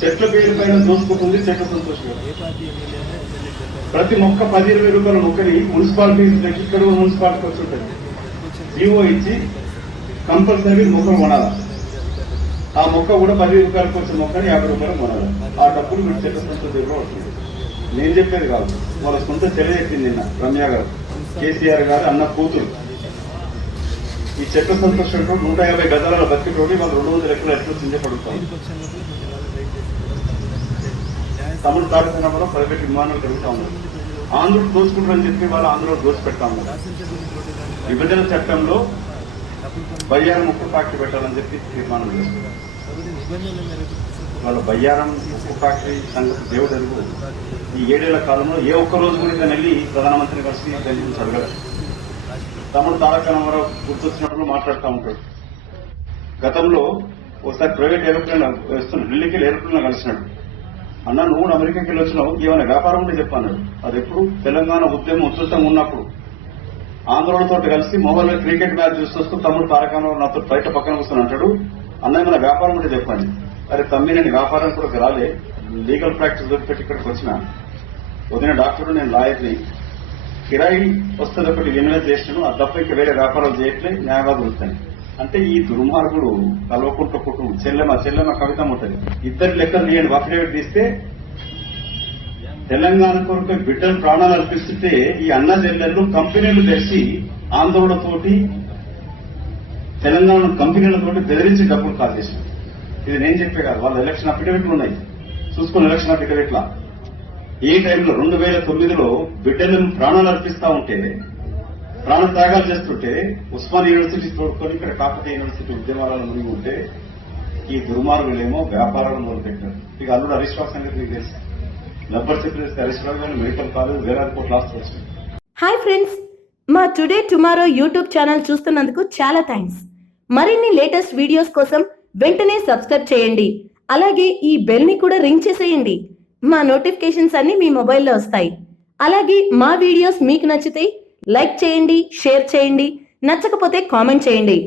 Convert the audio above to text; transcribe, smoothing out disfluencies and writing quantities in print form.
చెట్ల పేరు పైన దోసుకుంటుంది చెట్ల సంతోషం. ప్రతి మొక్క 10-20 రూపాయల మొక్కని మున్సిపాలిటీ ఇక్కడ మున్సిపాలిటీకి వచ్చి ఉంటుంది. జీవో ఇచ్చి కంపల్సరీ మొక్క కొనాలి. ఆ మొక్క కూడా 10 రూపాయలకు వచ్చే మొక్కని 50 రూపాయలు కొనాలి. ఆ డబ్బులు మీరు చెట్ల సంతోష దగ్గర వస్తుంది. నేను చెప్పేది కాదు, వాళ్ళ సొంత తెలియజెప్పింది నిన్న రమ్య గారు, కేసీఆర్ గారు అన్న కూతురు. ఈ చెట్ల సంతోషంతో 150 గజాల బతికితోటి వాళ్ళు 200 ఎకరాలు ఎట్లా చింజపడుతారు. తమిళ తాడుతున్నప్పుడు ప్రైవేట్ విమానాలు కలుగుతా ఉన్నారు. ఆంధ్రులు దోచుకుంటారని చెప్పి వాళ్ళు ఆంధ్రలో దోచిపెడతా ఉన్నారు. విభజన చట్టంలో బయ్యారం ఉక్కు ఫ్యాక్టరీ పెట్టాలని చెప్పి తీర్మానం చేస్తున్నారు. వాళ్ళ బయ్యారం ఉక్కు ఫ్యాక్టరీ సంగతి దేవుడు ఎరుగు. ఈ 7 ఏళ్ల కాలంలో ఏ ఒక్క రోజు కూడా వెళ్ళి ప్రధానమంత్రిని కలిసి దాని గురించి అడగలేదు. తమ్ముడు తారక రామారావు గుర్తొచ్చినప్పుడు మాట్లాడుతూ ఉంటాడు. గతంలో ఒకసారి ప్రైవేట్ ఏరోప్లేన్ వేస్తున్నాడు, ఢిల్లీకి ఏరోప్లేన్ కలిసినాడు. అన్న నువ్వు అమెరికాకి వెళ్ళి వచ్చినావు, ఏమైనా వ్యాపారం ఉంటే చెప్పన్నాడు. అది ఎప్పుడు తెలంగాణ ఉద్యమం ఉధృతంగా ఉన్నప్పుడు ఆంధ్రులతో కలిసి మొబైల్ క్రికెట్ మ్యాచ్ చూస్తూ తమ్ముడు తారక రామారావు నాతో బయట పక్కన కూర్చొని అంటాడు, అన్న ఏమైనా వ్యాపారం ఉంటే చెప్పండి. అరే తమ్మి నేను వ్యాపారం కూడా రాలే, లీగల్ ప్రాక్టీస్ దొరికిపెట్టి ఇక్కడికి వచ్చిన వదిన డాక్టర్, నేను లాయర్ని, కిరాయి వస్తుంది ఒకటి ఇన్వెస్ట్ చేసినాను, అది తప్ప ఇంకా వేరే వ్యాపారాలు చేయట్లే, న్యాయవాదులు వస్తాయి అంటే ఈ దుర్మార్గుడు కలవకుంట కుటుంబం చెల్లెమ కవిత ఉంటుంది. ఇద్దరు లెక్కలు తీయండి, అఫిడేవిట్ తీస్తే తెలంగాణ కొరకు బిడ్డలు ప్రాణాలు అర్పిస్తుంటే ఈ అన్న చెల్లెళ్ళు కంపెనీలు తెచ్చి ఆందోళనతోటి తెలంగాణ కంపెనీలతోటి బెదిరించి డబ్బులు కాజేశారు. ఇది నేను చెప్పే కాదు, వాళ్ళ ఎలక్షన్ అఫిడేవిట్లు ఉన్నాయి, చూసుకున్న ఎలక్షన్ అఫిడేవిట్లా. ఏ టైంలో 2009లో బిడ్డలను ప్రాణాలు అర్పిస్తా ఉంటే, ప్రాణ త్యాగాలు చేస్తుంటే ఉస్మాన్ యూనివర్సిటీ తోడుకొని ఇక్కడ కాకతీయ యూనివర్సిటీ ఉద్యమాలను మునిగి ఉంటే ఈ దుర్మార్గులేమో వ్యాపారాలు మొదలుపెట్టారు. ఇక అల్లుడు హరీష్ రావు సంగతి మీకు తెలుసు. లబ్బర్ చెప్పేసి హరీష్ రావు గారు మెడికల్ కాలేజ్ వేలాది కోట్ల ఆస్తి వచ్చింది. హాయ్ ఫ్రెండ్స్, మా టుడే టుమారో యూట్యూబ్ ఛానల్ చూస్తున్నందుకు చాలా థ్యాంక్స్. మరిన్ని లేటెస్ట్ వీడియోస్ కోసం వెంటనే సబ్స్క్రైబ్ చేయండి. అలాగే ఈ బెల్ ని కూడా రింగ్ చేసేయండి. మా నోటిఫికేషన్స్ అన్ని మీ మొబైల్లో వస్తాయి. అలాగే మా వీడియోస్ మీకు నచ్చితే లైక్ చేయండి, షేర్ చేయండి, నచ్చకపోతే కామెంట్ చేయండి.